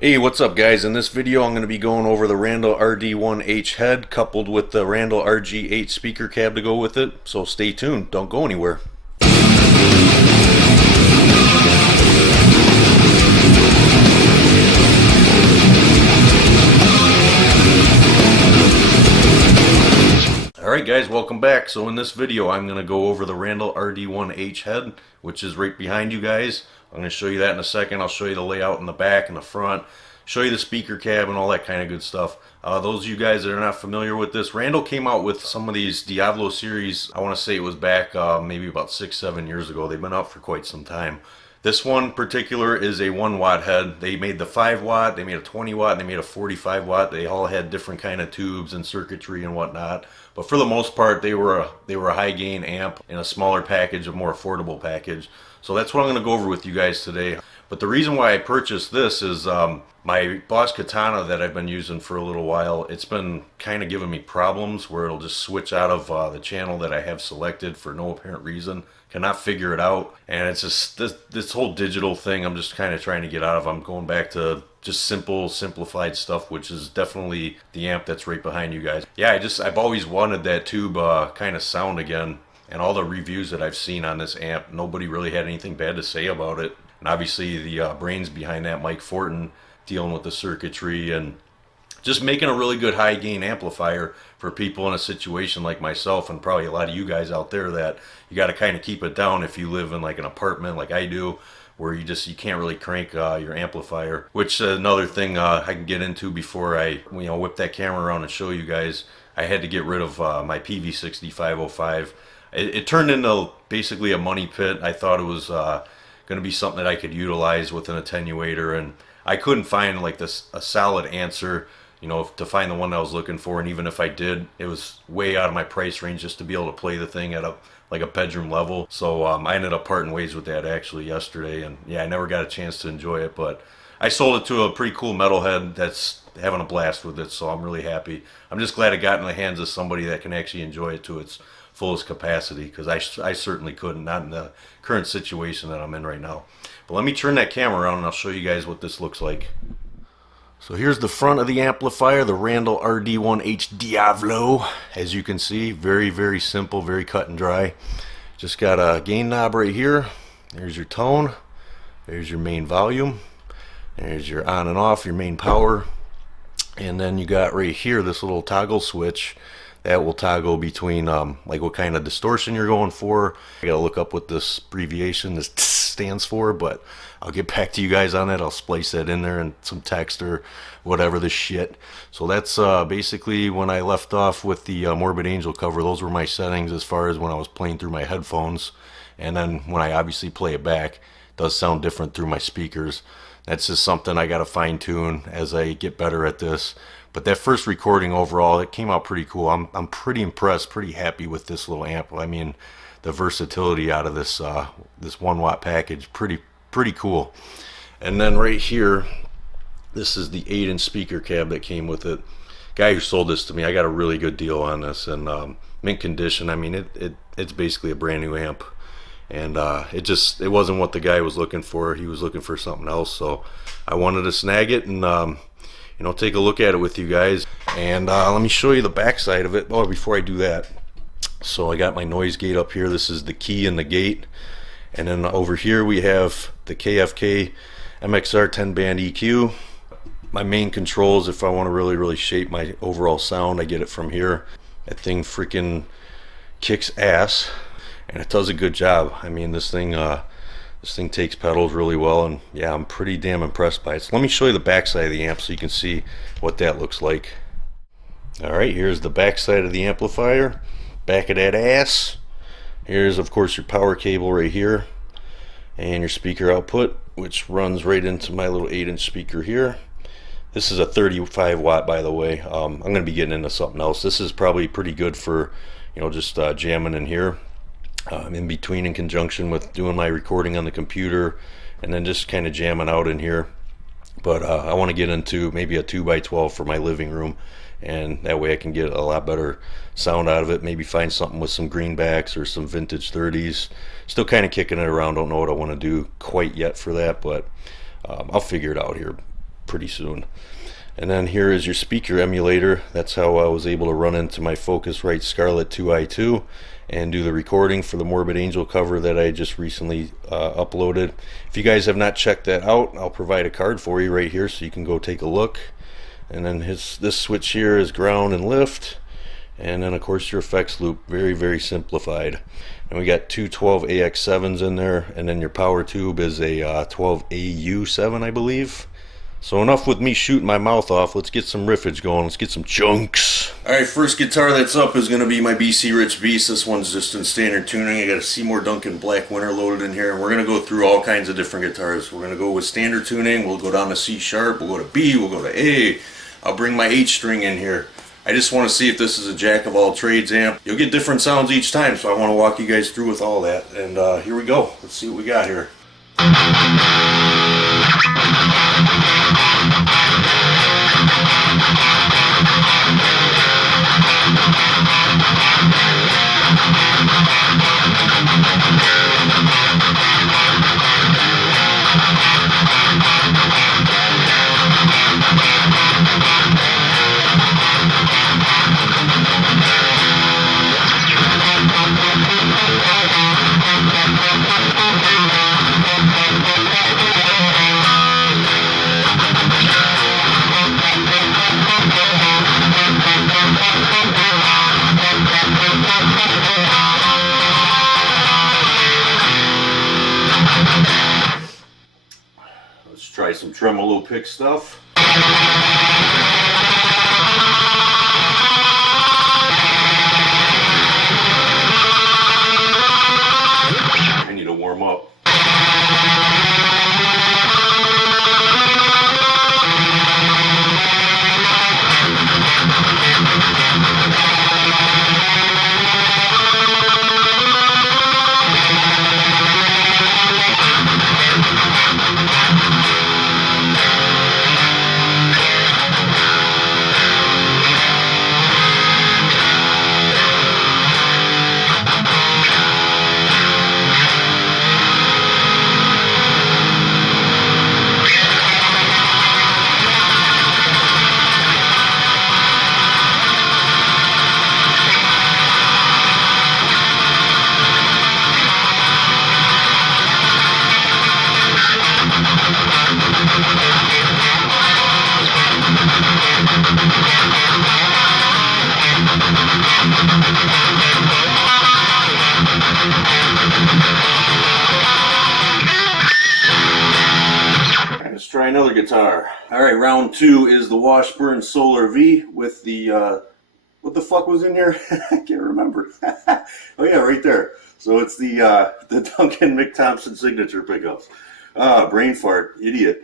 Hey, what's up guys? In this video I'm going to be going over the Randall Rd1H head coupled with the Randall RG8 speaker cab to go with it, so stay tuned, don't go anywhere. Alright guys, welcome back. So in this video I'm going to go over the Randall Rd1H head, which is right behind you guys. I'm going to show you that in a second. I'll show you the layout in the back and the front, show you the speaker cab and all that kind of good stuff. Those of you guys that are not familiar with this, Randall came out with some of these Diavlo series. I want to say it was back maybe about 6-7 years ago. They've been out for quite some time. This one in particular is a 1-watt head. They made the 5-watt, they made a 20-watt, and they made a 45-watt. They all had different kind of tubes and circuitry and whatnot. But for the most part, they were a high gain amp in a smaller package, a more affordable package. So that's what I'm going to go over with you guys today. But the reason why I purchased this is my Boss Katana that I've been using for a little while, it's been kind of giving me problems where it'll just switch out of the channel that I have selected for no apparent reason. Cannot figure it out. And it's just this whole digital thing I'm just kind of trying to get out of. I'm going back to just simplified stuff, which is definitely the amp that's right behind you guys. Yeah, I've always wanted that tube kind of sound again. And all the reviews that I've seen on this amp, nobody really had anything bad to say about it. And obviously the brains behind that, Mike Fortin, dealing with the circuitry and just making a really good high gain amplifier for people in a situation like myself and probably a lot of you guys out there that you got to kind of keep it down if you live in like an apartment like I do, where you can't really crank your amplifier. Which another thing I can get into before I whip that camera around and show you guys. I had to get rid of my PV6505. It turned into basically a money pit. I thought it was going to be something that I could utilize with an attenuator, and I couldn't find like a solid answer, to find the one I was looking for. And even if I did, it was way out of my price range just to be able to play the thing at a bedroom level. So I ended up parting ways with that actually yesterday, and yeah, I never got a chance to enjoy it, but I sold it to a pretty cool metalhead that's having a blast with it, so I'm really happy. I'm just glad it got in the hands of somebody that can actually enjoy it to its fullest capacity, because I certainly couldn't, not in the current situation that I'm in right now. But let me turn that camera around and I'll show you guys what this looks like. So here's the front of the amplifier, the Randall Rd1H Diavlo. As you can see, very, very simple, very cut and dry. Just got a gain knob right here. There's your tone. There's your main volume. There's your on and off, your main power. And then you got right here this little toggle switch that will toggle between like what kind of distortion you're going for. I gotta look up what this abbreviation this stands for, but I'll get back to you guys on that. I'll splice that in there and some text or whatever the shit. So that's basically when I left off with the Morbid Angel cover. Those were my settings as far as when I was playing through my headphones, and then when I obviously play it back, it does sound different through my speakers. That's just something I gotta fine tune as I get better at this. But that first recording overall, it came out pretty cool. I'm pretty impressed, pretty happy with this little amp. I mean, the versatility out of this this 1-watt package, pretty cool. And then right here, this is the 8-inch speaker cab that came with it. Guy who sold this to me, I got a really good deal on this, and mint condition. I mean, it's basically a brand new amp, and it wasn't what the guy was looking for. He was looking for something else, so I wanted to snag it and take a look at it with you guys. And let me show you the back side of it. Oh, before I do that, so I got my noise gate up here. This is the key and the gate. And then over here we have the KFK MXR 10-band EQ. My main controls, if I want to really shape my overall sound, I get it from here. That thing freaking kicks ass, and it does a good job. I mean, this thing takes pedals really well, and yeah, I'm pretty damn impressed by it. So let me show you the back side of the amp so you can see what that looks like. Alright, here's the back side of the amplifier. Back of that ass. Here's of course your power cable right here, and your speaker output, which runs right into my little 8-inch speaker here. This is a 35-watt, by the way. I'm going to be getting into something else. This is probably pretty good for just jamming in here. In between, in conjunction with doing my recording on the computer, and then just kind of jamming out in here. But I want to get into maybe a 2x12 for my living room, and that way I can get a lot better sound out of it. Maybe find something with some greenbacks or some vintage 30s. Still kind of kicking it around, don't know what I want to do quite yet for that, but I'll figure it out here. pretty soon. And then here is your speaker emulator. That's how I was able to run into my Focusrite Scarlett 2i2 and do the recording for the Morbid Angel cover that I just recently uploaded. If you guys have not checked that out, I'll provide a card for you right here so you can go take a look. And then this switch here is ground and lift. And then of course your effects loop, very, very simplified. And we got two 12AX7s in there, and then your power tube is a 12AU7, I believe. So enough with me shooting my mouth off. Let's get some riffage going. Let's get some chunks. Alright, first guitar that's up is going to be my BC Rich Beast. This one's just in standard tuning. I got a Seymour Duncan Black Winter loaded in here. And we're going to go through all kinds of different guitars. We're going to go with standard tuning. We'll go down to C sharp. We'll go to B. We'll go to A. I'll bring my H string in here. I just want to see if this is a jack of all trades amp. You'll get different sounds each time, so I want to walk you guys through with all that. And here we go. Let's see what we got here. Let's try some tremolo pick stuff. I need to warm up. Let's try another guitar. Alright, round two is the Washburn Solar V with the, what the fuck was in here? I can't remember. Oh yeah, right there. So it's the Duncan McThompson signature pickups. Brain fart, idiot.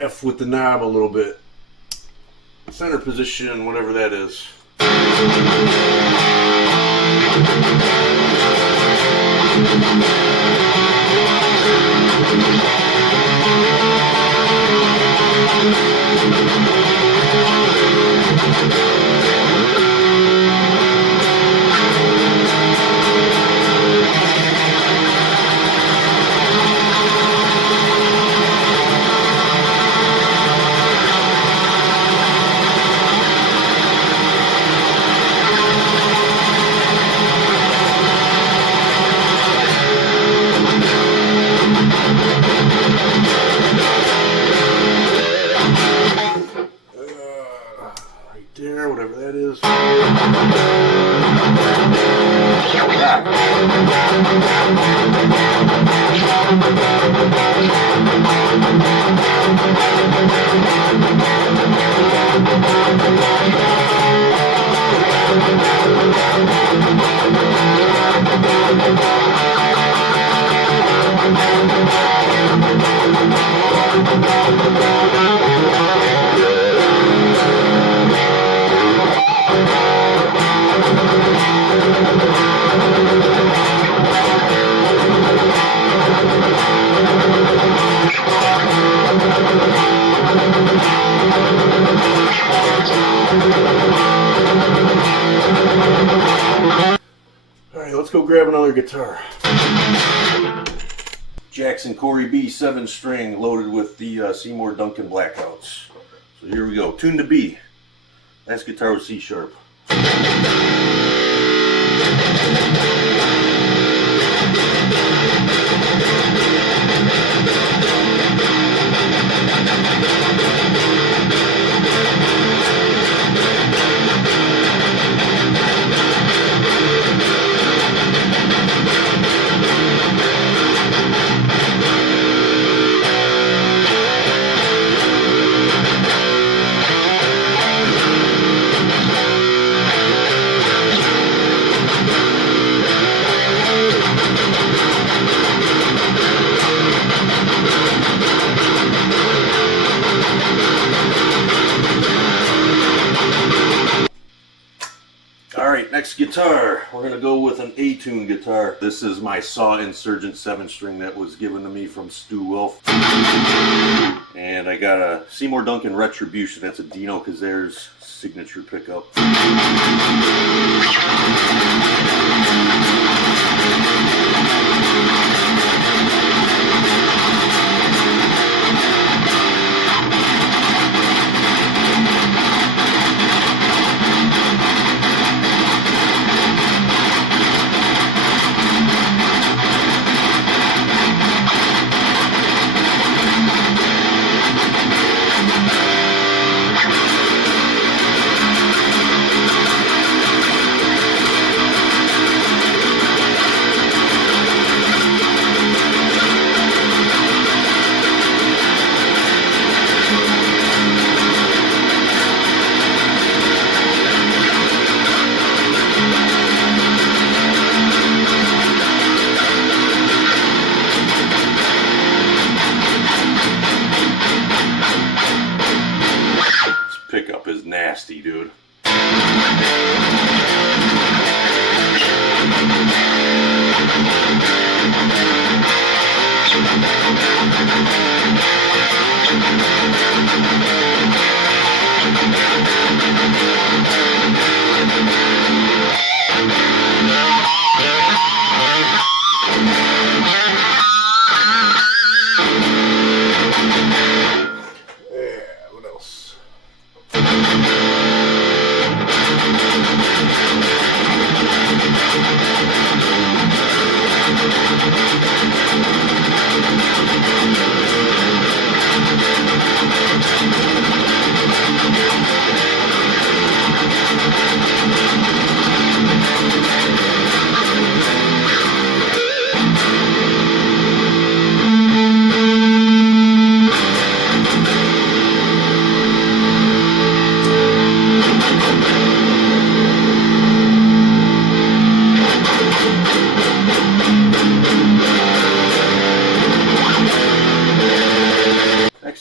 F with the knob a little bit. Center position, whatever that is. Alright, let's go grab another guitar. Jackson Corey B 7-string loaded with the Seymour Duncan Blackouts. So here we go. Tune to B. Last guitar was C sharp. Alright, next guitar. We're going to go with an A-tune guitar. This is my Saw Insurgent 7-string that was given to me from Stu Wilf. And I got a Seymour Duncan Retribution. That's a Dino Kazaire's signature pickup. Pickup is nasty, dude.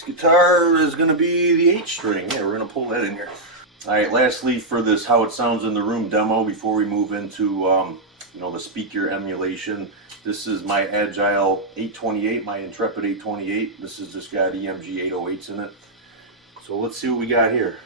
Guitar is going to be the H string. Yeah, we're going to pull that in here. Alright, lastly for this How It Sounds in the Room demo, before we move into the speaker emulation, this is my Agile 828, my Intrepid 828. This has just got EMG 808s in it. So let's see what we got here.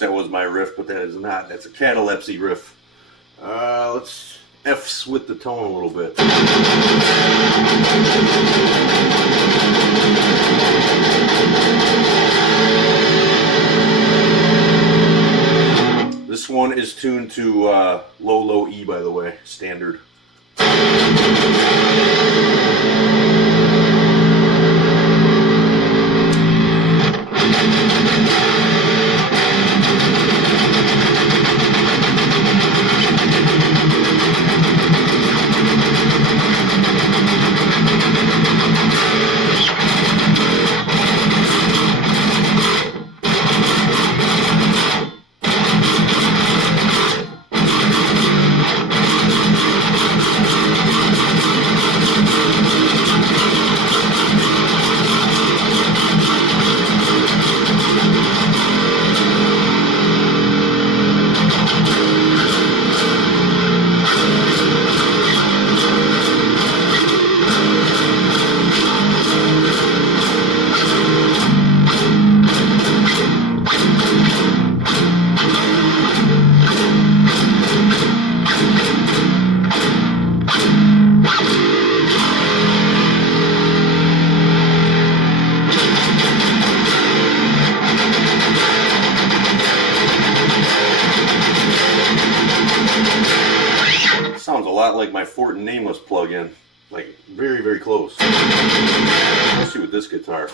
That was my riff, but that is not. That's a catalepsy riff. let's F's with the tone a little bit. This one is tuned to low E, by the way, standard. Sounds a lot like my Fort and Nameless plug-in, like very, very close. Let's see with this guitar.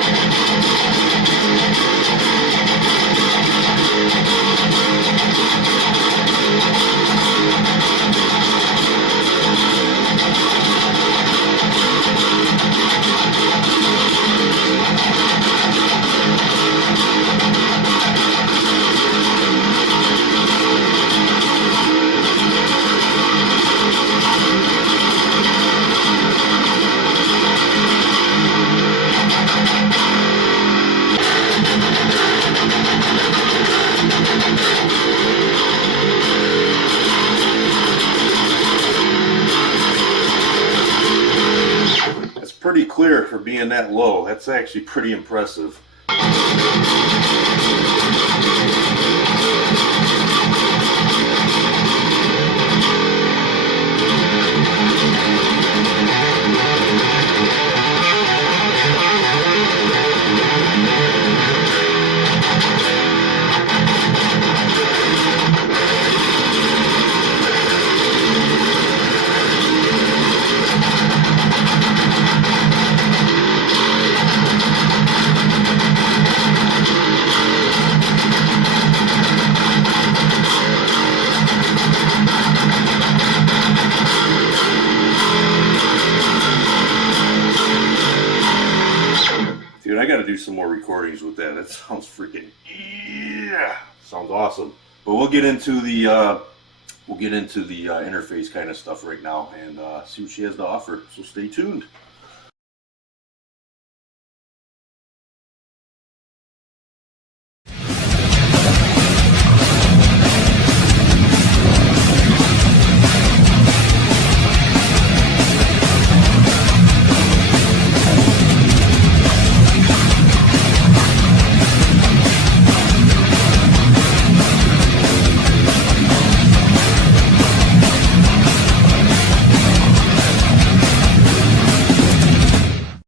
Pretty clear for being that low. That's actually pretty impressive. Dude, I got to do some more recordings with that. That sounds freaking sounds awesome. But we'll get into the interface kind of stuff right now and see what she has to offer. So stay tuned.